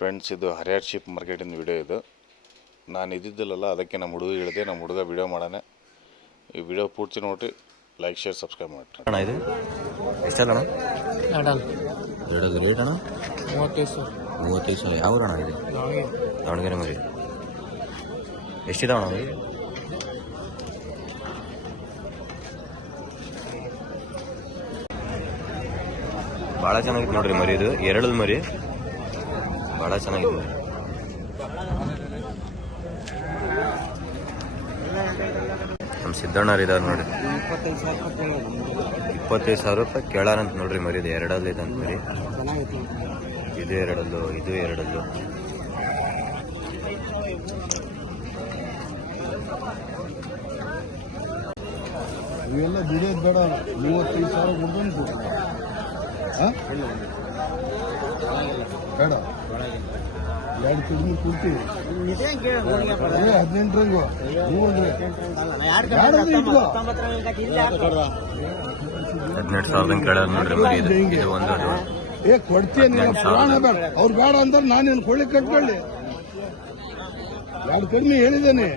Friends ಇದು ಹರಿಯಾರ್ ship ಮಾರ್ಕೆಟಿಂದ video ಇದು. ನಾನು ಇದ್ದಿದ್ದಿಲ್ಲಲ್ಲ ಅದಕ್ಕೆ ನಮ್ಮ ಹುಡುಗ ಹೇಳಿದೆ ನಮ್ಮ ಹುಡುಗ ವಿಡಿಯೋ ಮಾಡೋಣ ಈ ವಿಡಿಯೋ ಪೂರ್ತಿ ನೋಡಿ ಲೈಕ್ ಶೇರ್ ಸಬ್ಸ್ಕ್ರೈಬ್ ಮಾಡಿ ಅಣ್ಣ ಇದು? ಎಷ್ಟಲ್ಲ ಎರಡದು ರೇಟ್ ಅಣ್ಣ? ಮೂವತ್ತೈದು ಸಾವಿರ ಮೂವತ್ತೈದು ಸಾವಿರ. ಯಾವ ಅಣ್ಣ ಇದು? ದಾವಣಗೆರೆ. ಮರಿ. ಎಷ್ಟಿದಾವ ಅಣ್ಣ ಇದು? ಭಾಳ ಚೆನ್ನಾಗಿತ್ತು ನೋಡ್ರಿ ಮರಿ ಇದು. ಎರಡದ ಮರಿ. ಭಾಳ ಚೆನ್ನಾಗಿದೆ. ನಮ್ಮ ಸಿದ್ದಣ್ಣರು ಇದಾರೆ ನೋಡಿ. ಇಪ್ಪತ್ತೈದು ಸಾವಿರ ರೂಪಾಯಿ ಕೇಳಾರಂತ ನೋಡ್ರಿ ಮರಿ, ಇದು ಎರಡಲ್ಲಿ ಇದೆ ಅಂತ ಮರಿ. ಇದು ಎರಡಲ್ಲು ಇದು ಎರಡಲ್ಲು. ಇವೆಲ್ಲ ದುಡಿಯೋದು ಬೇಡ, ಮೂವತ್ತೈದು ಸಾವಿರ ಕೊಡ್ದಂತು ಬೇಡ. ಎರಡು ಕೊಡ್ತೀವಿ ಅದೇ ಹದಿನೆಂಟರಂಗು. ಹದಿನೆಂಟು ಸಾವಿರದಂಗೆ ಕೇಳಾರ ನೋಡ್ರಿ ಮರಿ ಇದು. ಇದು ಒಂದು ಅದು. ಏ ಕೊಡ್ತೀಯ ನೀನು? ಪುರಾಣ ಬೇಡ. ಅವ್ರು ಬೇಡ ಅಂದ್ರೆ ನಾನೇನು ಕೊಳ್ಳಿ ಕಟ್ಕೊಳ್ಳಿ. ಎರಡು ಕಡಿಮೆ ಹೇಳಿದ್ದೇನೆ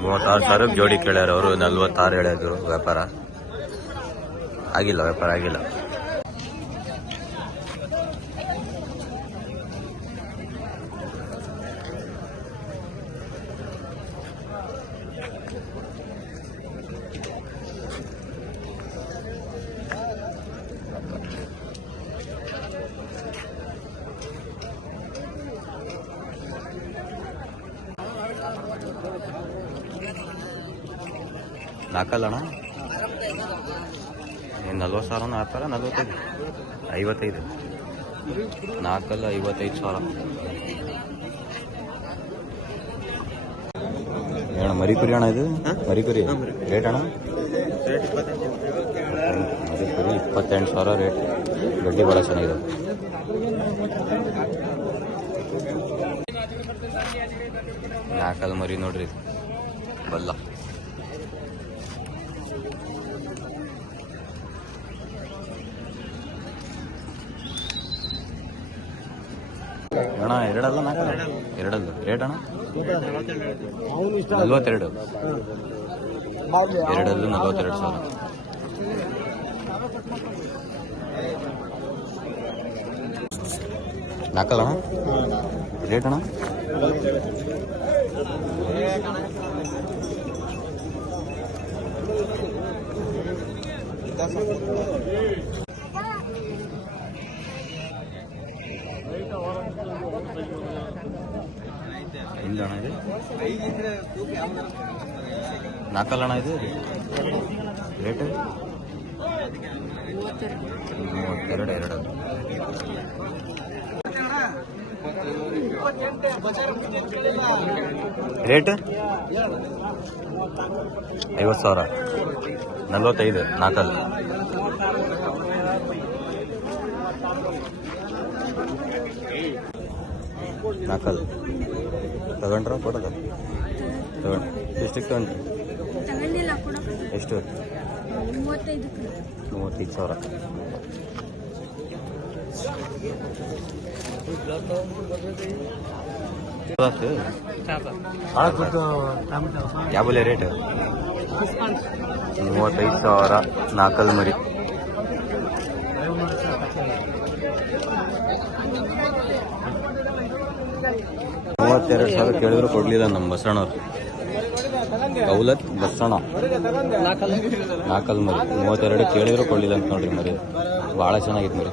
ಮೂವತ್ತಾರು ಸಾವಿರಕ್ಕೆ ಜೋಡಿ ಕೇಳ್ಯಾರ ಅವರು ನಲ್ವತ್ತಾರು ಹೇಳ್ಯಾರು ವ್ಯಾಪಾರ. ಆಗಿಲ್ಲ ವ್ಯಾಪಾರ ಆಗಿಲ್ಲ. ಏನು ನಲ್ವತ್ತು ಸಾವಿರ ಹಾಕ್ತಾರ ನಲ್ವತ್ತೈದು. ಐವತ್ತೈದು. ನಾಲ್ಕಲ್ಲ ಐವತ್ತೈದು ಸಾವಿರ. ಅಣ್ಣ ಮರಿ ಕುರಿ ಅಣ್ಣ ಇದು? ಮರಿ ಕುರಿ. ರೇಟ್ ಅಣ್ಣ? ಮರಿ ಕುರಿ ಇಪ್ಪತ್ತೆಂಟು ಸಾವಿರ ರೇಟ್. ಗಡ್ಡಿ ಭಾಳ ಚೆನ್ನಾಗಿದೆ. ನಾಲ್ಕಲ್ಲ ಮರಿ ನೋಡ್ರಿ. ಬಲ್ಲ. ಅಣ್ಣ ಎರಡಲ್ಲ ನಾಲ್ಕಲ್ಲ ಎರಡಲ್ಲ. ರೇಟ್ ಅಣ್ಣ? ನಲ್ವತ್ತೆರಡು. ಎರಡಲ್ಲ ನಲ್ವತ್ತೆರಡು ಸಾವಿರ. ನಾಲ್ಕಲ್ಲ ಅಣ್ಣ ರೇಟ್ ಅಣ್ಣ ಇಲ್ಲ ಅಣ್ಣ ಇದು ನಾಲ್ಕಲ್ಲ ಅಣ್ಣ ಇದು ರೇಟ್ ಮೂವತ್ತೆರಡು ಎರಡು ರೇಟ್ ಐವತ್ತು ಸಾವಿರ. ನಲ್ವತ್ತೈದು ನಾಲ್ಕಲ್ಲ. ನಾಲ್ಕು ತಗೊಂಡ್ರ? ಕೊಡದ? ತಗೊಂಡು. ಎಷ್ಟಕ್ಕೆ ತಗೊಂಡ್ರಿ? ಎಷ್ಟು? ಮೂವತ್ತೈದು ಸಾವಿರ. ಯಾವ ರೇಟ್? ಮೂವತ್ತೈದು ಸಾವಿರ. ನಾಲ್ಕಲ್ ಮರಿ. ಮೂವತ್ತೆರಡು ಸಾವಿರ ಕೇಳಿದ್ರು ಕೊಡ್ಲಿಲ್ಲ ನಮ್ಮ ಬಸಣ್ಣವ್ರು ಕೌಲತ್ ಬಸಣ್ಣ ನಾಲ್ಕಲ್ ಮರಿ. ಮೂವತ್ತೆರಡು ಕೇಳಿದ್ರು ಕೊಡ್ಲಿಲ್ಲ ಅಂತ ನೋಡ್ರಿ ಮರಿ. ಭಾಳ ಚೆನ್ನಾಗಿತ್ತು ಮರಿ.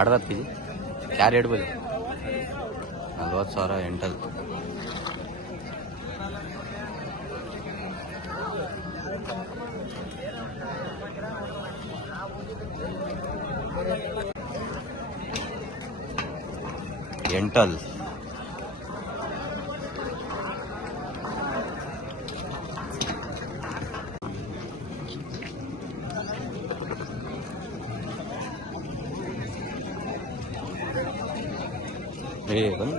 ಆಡ್ದತ್ ಪಿ ಯಾರು ಇಡ್ಬೋದು ನಲ್ವತ್ತು ಸಾವಿರ ಎಂಟಲ್. ಎಂಟಲ್. ಏ ಬಂದು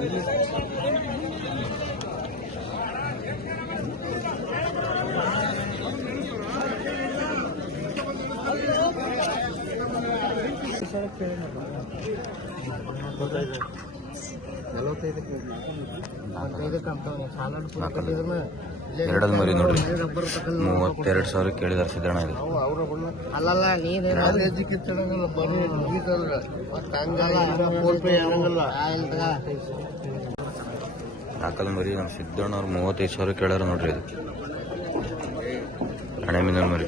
ಎರಡಲ್ಲಿ ಮರಿ ನೋಡ್ರಿ ಮೂವತ್ತೆರಡು ಸಾವಿರ ಕೇಳಿದಾರೆ ಸಿದ್ದಣ್ಣ ಇದು ಅಲ್ಲಲ್ಲ ನೀನು ನಾಲ್ಕಲ್ಲಿ ಮರಿ, ನಮ್ಮ ಸಿದ್ದಣ್ಣ ಅವ್ರು ಮೂವತ್ತೈದು ಸಾವಿರ ಕೇಳ್ಯಾರ ನೋಡ್ರಿ ಇದು. ಹಣೆ ಮೀನಿನ ಮರಿ.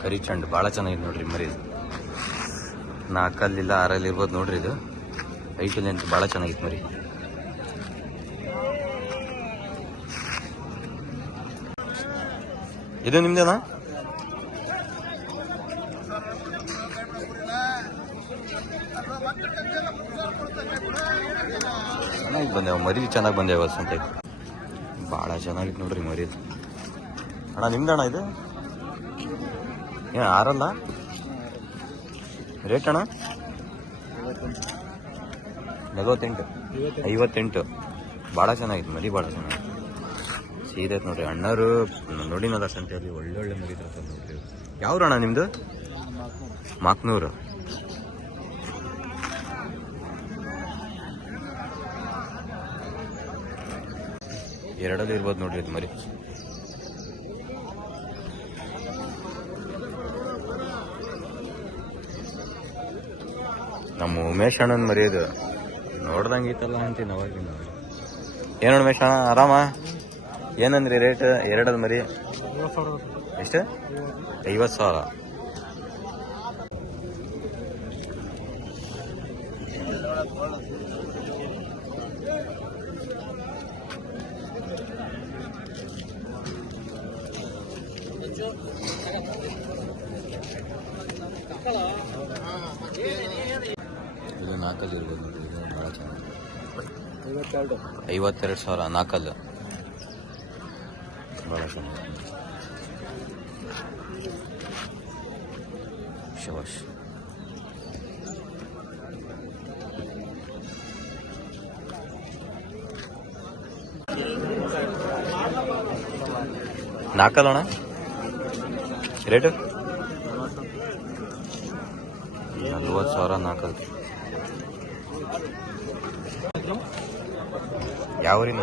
ಕರಿ ಚೆಂಡು ಭಾಳ ಚೆನ್ನಾಗಿದೆ ನೋಡ್ರಿ ಮರಿ ನಾಲ್ಕಲ್ಲಿಲ್ಲ ಆರಲ್ಲಿ ಇರ್ಬೋದು ನೋಡ್ರಿ ಇದು. ಐಟಲ್ಲಿ ಅಂತ ಭಾಳ ಚೆನ್ನಾಗಿತ್ತು ಮರಿ. ಇದು ನಿಮ್ದೇನಾ ಚೆನ್ನಾಗಿ ಬಂದೇವ ಮರಿ ಚೆನ್ನಾಗಿ ಬಂದೇವ ಸಂತೆ ಭಾಳ ಚೆನ್ನಾಗಿತ್ತು ನೋಡ್ರಿ ಮರಿ ಅಣ್ಣ ನಿಮ್ದಣ್ಣ ಇದು ಏನು ಆರಲ್ಲ ರೇಟ್ ಅಣ್ಣ ನಲವತ್ತೆಂಟು ಐವತ್ತೆಂಟು ಭಾಳ ಚೆನ್ನಾಗಿತ್ತು ಮರಿ ಭಾಳ ಚೆನ್ನಾಗಿ ಸೀದಾ ಐತೆ ನೋಡ್ರಿ, ಅಣ್ಣರು ನೋಡಿನಲ್ಲ ಸಂತೆಯಲ್ಲಿ ಒಳ್ಳೊಳ್ಳೆ ಮರಿ ತರ್ತಾರೆ ನೋಡ್ರಿ ಯಾವ್ರು ಅಣ್ಣ ನಿಮ್ದು? ಮಾಕ್ನೂರು. ಎರಡಲ್ಲಿ ಇರ್ಬೋದು ನೋಡ್ರಿ ಇದು ಮರಿ. ನಮ್ಮ ಉಮೇಶ್ ಅಣ್ಣನ ಮರಿಯೋದು ನೋಡ್ದಂಗಿತ್ತಲ್ಲ ಅಂತೀನಿ ಅವಾಗಿನ ಏನು ಉಮೇಶ್ ಅಣ್ಣ, ಆರಾಮ? ಏನಂದ್ರಿ ರೇಟ್? ಎರಡದ ಮರಿ. ಎಷ್ಟು? ಐವತ್ತು ಸಾವಿರ. ಇದು ನಾಲ್ಕಲ್ಲಿ ಇರ್ಬೋದು ಐವತ್ತೆರಡು ಸಾವಿರ ನಾಲ್ಕಲ್ಲು. ಶಬಾಷ್ ಅಣ್ಣ ರೇಟು ನಲ್ವತ್ತು ಸಾವಿರ ನಾಕಲ್ ಯಾವ ಊರಿಂದ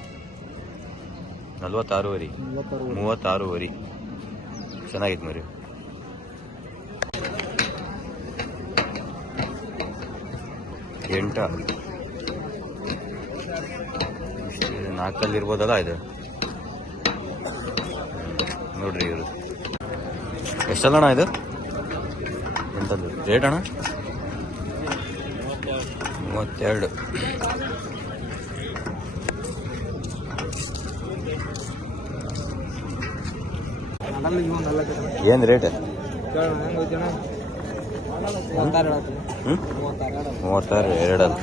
ಮೂವತ್ತಾರೂವರೆ ನಲ್ವತ್ತಾರೂವರೆ. ಮೂವತ್ತಾರು ವರಿ ಚೆನ್ನಾಗಿತ್ತು ಮರಿ. ಎಂಟ. ನಾಲ್ಕಲ್ಲಿ ಇರ್ಬೋದಲ್ಲ ಇದು. ನೋಡ್ರಿ ಇವರು. ಎಷ್ಟಲ್ಲಣ್ಣ ಇದು? ಎಂಟಲ್ಲಿ. ರೇಟ್ ಅಣ್ಣ? ಮೂವತ್ತೆರಡು. ಏನು ರೇಟ್ ಮೂವತ್ತಾರು ಎರಡ ಎರಡಲ್ಲ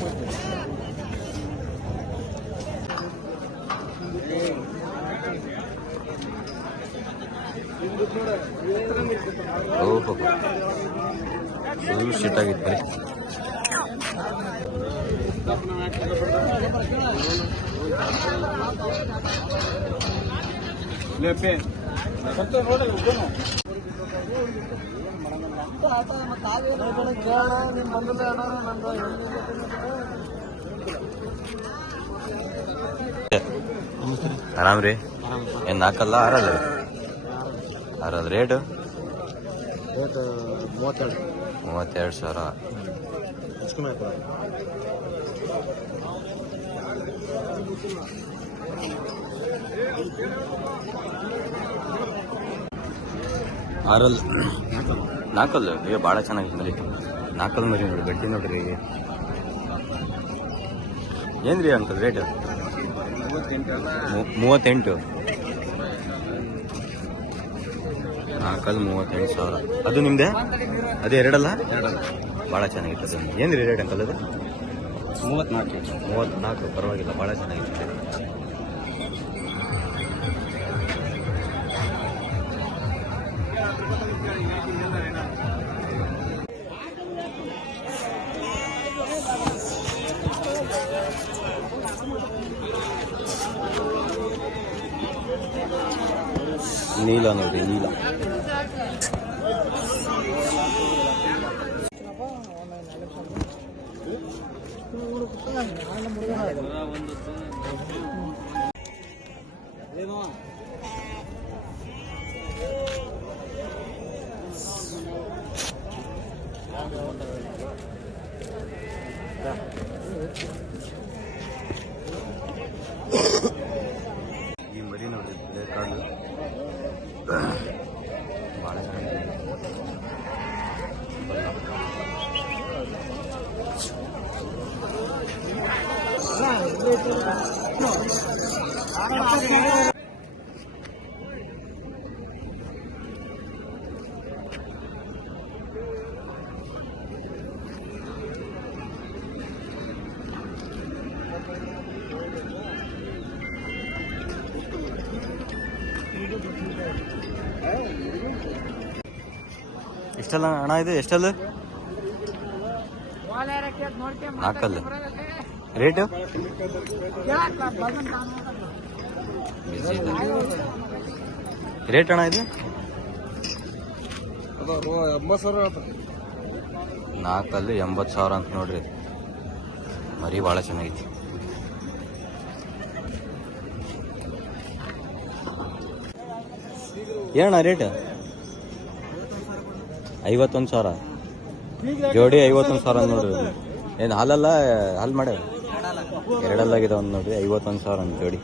ಫುಲ್ ಶೀಟ್ ಆಗಿತ್ತು ಬರೀ. ಲೇಪೆ ಆರಾಮ್ ರೀ. ಏನ್ ನಾಲ್ಕಲ್ಲ? ಆರಲ್ಲ ಆರಲ್ಲ ರೇಟು ಮೂವತ್ತೆರಡು ಸಾವಿರ. ಆರಲ್ ನಾಲ್ಕಲ್ಲು? ಅಯ್ಯೋ ಭಾಳ ಚೆನ್ನಾಗಿದೆ ಮರಿ ನಾಲ್ಕಲ್ ಮರಿ ನೋಡಿ ಗಟ್ಟಿ ನೋಡ್ರಿ ಏನು ರೀ ಅಂಕಲ್ ರೇಟ್ ಮೂವತ್ತೆಂಟು. ನಾಲ್ಕಲ್ಲಿ ಮೂವತ್ತೆಂಟು ಸಾವಿರ. ಅದು ನಿಮ್ದೆ? ಅದು ಎರಡಲ್ಲ? ಭಾಳ ಚೆನ್ನಾಗಿತ್ತು ಅದು. ಏನು ರೀ ರೇಟ್ ಅಂಕಲ್ ಅದು? ಮೂವತ್ತ್ನಾಲ್ಕು ಮೂವತ್ತ್ನಾಲ್ಕು ಪರವಾಗಿಲ್ಲ ಭಾಳ ಚೆನ್ನಾಗಿತ್ತು. 你们来了的好的 ಎಷ್ಟಲ್ಲ ಹಣ ಇದು ಎಷ್ಟಲ್ಲ? ನಾಲ್ಕಲ್ಲ. ರೇಟು? ರೇಟ್ ಅಣ್ಣ ಇದು? ನಾಲ್ಕಲ್ಲಿ ಎಂಬತ್ತು ಸಾವಿರ ಅಂತ ನೋಡ್ರಿ. ಮರಿ ಭಾಳ ಚೆನ್ನಾಗೈತಿ. ಏನಣ್ಣ ರೇಟ್? ಐವತ್ತೊಂದು ಸಾವಿರ. ಜೋಡಿ ಐವತ್ತೊಂದು ಸಾವಿರ ನೋಡ್ರಿ. ಏನು ಹಾಲಲ್ಲ ಹಾಲು ಮಾಡ ಎರಡಲ್ಲಾಗಿದೆ ಒಂದು ನೋಡಿ ಐವತ್ತೊಂದು ಸಾವಿರ ಅಂತ ಜೋಡಿ